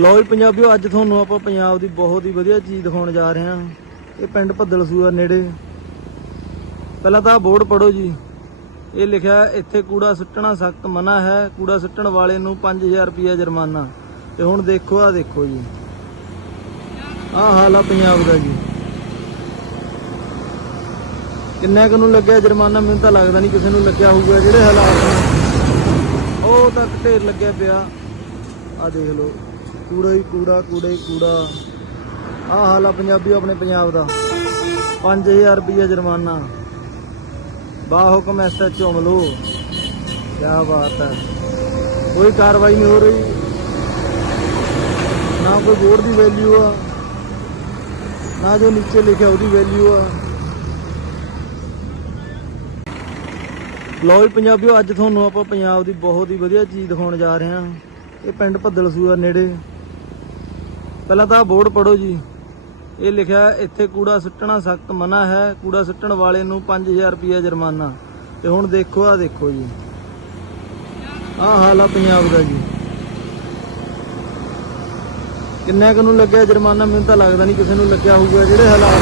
ਲੋ ਜੀ ਪੰਜਾਬੀਓ, ਅੱਜ ਤੁਹਾਨੂੰ ਆਪਾਂ ਪੰਜਾਬ ਦੀ ਬਹੁਤ ਹੀ ਵਧੀਆ ਚੀਜ਼ ਦਿਖਾਉਣ ਜਾ ਰਹੇ ਹਾਂ। ਇਹ ਪਿੰਡ ਭੱਦਲ ਨੇੜੇ। ਪਹਿਲਾਂ ਤਾਂ ਬੋਰਡ ਪੜੋ ਜੀ। ਇਹ ਲਿਖਿਆ ਇੱਥੇ ਕੂੜਾ ਸੁੱਟਣਾ ਸਖਤ ਮਨਾ ਹੈ। ਕੂੜਾ ਸੁੱਟਣ ਵਾਲੇ ਨੂੰ 5000 ਰੁਪਇਆ ਜੁਰਮਾਨਾ। ਤੇ ਹੁਣ ਦੇਖੋ ਆ ਦੇਖੋ ਜੀ। ਆਹ ਹਾਲ ਆ ਪੰਜਾਬ ਦਾ ਜੀ। ਕਿੰਨਾ ਕੁ ਨੂੰ ਲੱਗਿਆ ਜੁਰਮਾਨਾ, ਮੈਨੂੰ ਤਾਂ ਲੱਗਦਾ ਨਹੀਂ ਕਿਸੇ ਨੂੰ ਲੱਗਿਆ ਹੋਊਗਾ। ਜਿਹੜੇ ਹਾਲਾਤ ਉਹ ਤੱਕ ਢੇਰ ਲੱਗਿਆ ਪਿਆ। ਆ ਦੇਖ ਲਓ। ਕੂੜਾ ਹੀ ਕੂੜਾ ਕੂੜਾ ਹੀ ਕੂੜਾ। ਆ ਹਾਲ ਆ ਪੰਜਾਬੀ ਆਪਣੇ ਪੰਜਾਬ ਦਾ। 5000 ਰੁਪਇਆ ਜੁਰਮਾਨਾ। ਬਾ ਹੁਕਮ ਐਸਐਚਓ ਅਮਲੋ ਕੀ ਬਾਤ ਹੈ। ਕੋਈ ਕਾਰਵਾਈ ਨਹੀਂ ਹੋ ਰਹੀ। ਨਾ ਕੋਈ ਬੋਰਡ ਦੀ ਵੈਲਿਊ ਆ, ਨਾ ਜੋ ਨੀਚੇ ਲਿਖਿਆ ਉਹਦੀ ਵੈਲਿਊ ਆ। ਲੋ ਜੀ ਪੰਜਾਬੀਓ, ਅੱਜ ਤੁਹਾਨੂੰ ਆਪਾਂ ਪੰਜਾਬ ਦੀ ਬਹੁਤ ਹੀ ਵਧੀਆ ਚੀਜ਼ ਦਿਖਾਉਣ ਜਾ ਰਹੇ ਹਾਂ। ਇਹ ਪਿੰਡ ਭੱਦਲ ਸੂਆ ਨੇੜੇ। ਪਹਿਲਾਂ ਤਾਂ ਬੋਰਡ ਪੜੋ ਜੀ। ਇਹ ਲਿਖਿਆ, ਇੱਥੇ ਕੂੜਾ ਸੁੱਟਣਾ ਸਖਤ ਮਨਾ ਹੈ, ਕੂੜਾ ਸੁੱਟਣ ਵਾਲੇ ਨੂੰ 5000 ਰੁਪਇਆ ਜੁਰਮਾਨਾ। ਤੇ ਹੁਣ ਦੇਖੋ ਆ ਦੇਖੋ ਜੀ। ਆਹ ਹਾਲ ਆ ਪੰਜਾਬ ਦਾ ਜੀ। ਕਿੰਨਾ ਕੁ ਨੂੰ ਲੱਗਿਆ ਜੁਰਮਾਨਾ, ਮੈਨੂੰ ਤਾਂ ਲੱਗਦਾ ਨਹੀਂ ਕਿਸੇ ਨੂੰ ਲੱਗਿਆ ਹੋਊਗਾ। ਜਿਹੜੇ ਹਾਲਾਤ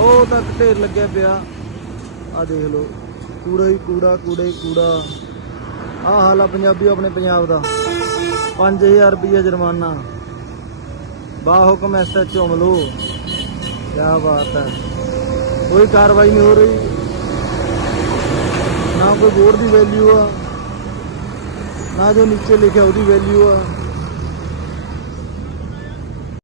ਉਹ ਤੱਕ ਢੇਰ ਲੱਗਿਆ ਪਿਆ। ਆ ਦੇਖ ਲਓ। ਕੂੜਾ ਹੀ ਕੂੜਾ ਕੂੜਾ ਹੀ ਕੂੜਾ। ਆਹ ਹਾਲ ਆ ਪੰਜਾਬੀ ਆਪਣੇ ਪੰਜਾਬ ਦਾ। 5000 ਰੁਪਇਆ ਜੁਰਮਾਨਾ। ਬਾ ਹੁਕਮ ਐਸਐਚਓ ਅਮਲੋ ਕੀ ਬਾਤ ਹੈ। ਕੋਈ ਕਾਰਵਾਈ ਨਹੀਂ ਹੋ ਰਹੀ। ਨਾ ਕੋਈ ਬੋਰਡ ਦੀ ਵੈਲਿਊ ਆ, ਨਾ ਜੋ ਨੀਚੇ ਲਿਖਿਆ ਉਹਦੀ ਵੈਲਿਊ ਆ।